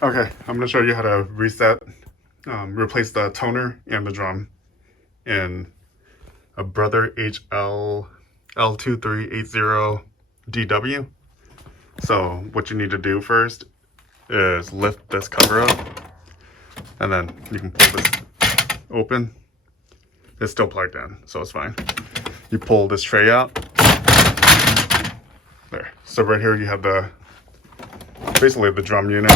Okay, I'm going to show you how to replace the toner and the drum in a Brother HL-L2380DW. So what you need to do first is lift this cover up, and then you can pull this open. It's still plugged in, so it's fine. You pull this tray out. There. So right here you have basically the drum unit.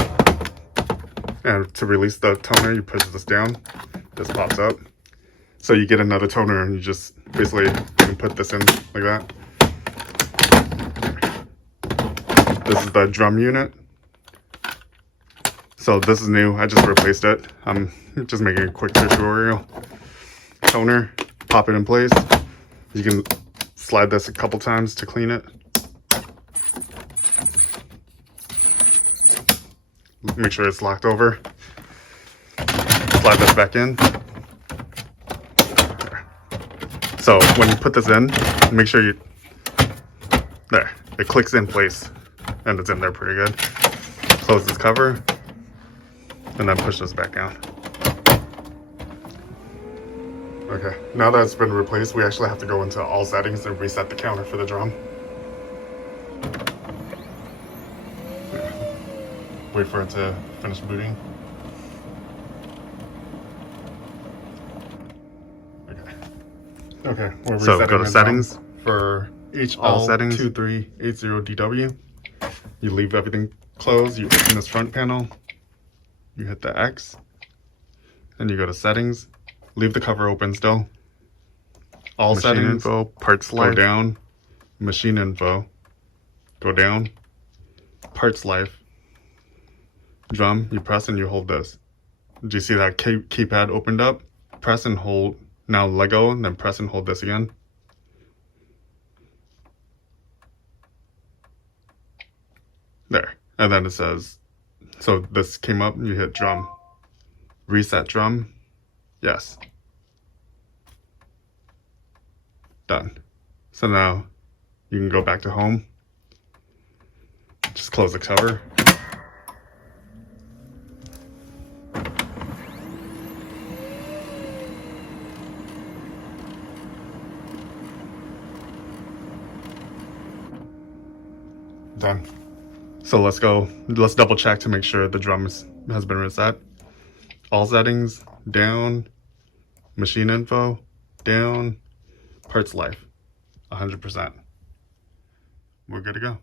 And to release the toner, you push this down. This pops up. So you get another toner, and you just basically can put this in like that. This is the drum unit. So this is new. I just replaced it. I'm just making a quick tutorial. Toner, pop it in place. You can slide this a couple times to clean it. Make sure it's locked over. Slide this back in. There. So when you put this in, make sure there, it clicks in place, and it's in there pretty good. Close this cover, and then push this back down. Okay, now that it's been replaced, we actually have to go into all settings and reset the counter for the drum. Wait for it to finish booting. Okay, we're resetting. So go to settings for HL-2380DW. You leave everything closed. You open this front panel. You hit the X. Then you go to settings. Leave the cover open still. All machine settings. Info, parts life. Go down. Machine info. Go down. Parts life. Drum, you press and you hold this. Do you see that keypad opened up? Press and hold. Now let go, and then press and hold this again. There. And then it says, so this came up, you hit drum. Reset drum. Yes. Done. So now you can go back to home. Just close the cover. Done. So let's double check to make sure the drum has been reset. All settings, down. Machine info, down. Parts life, 100%. We're good to go.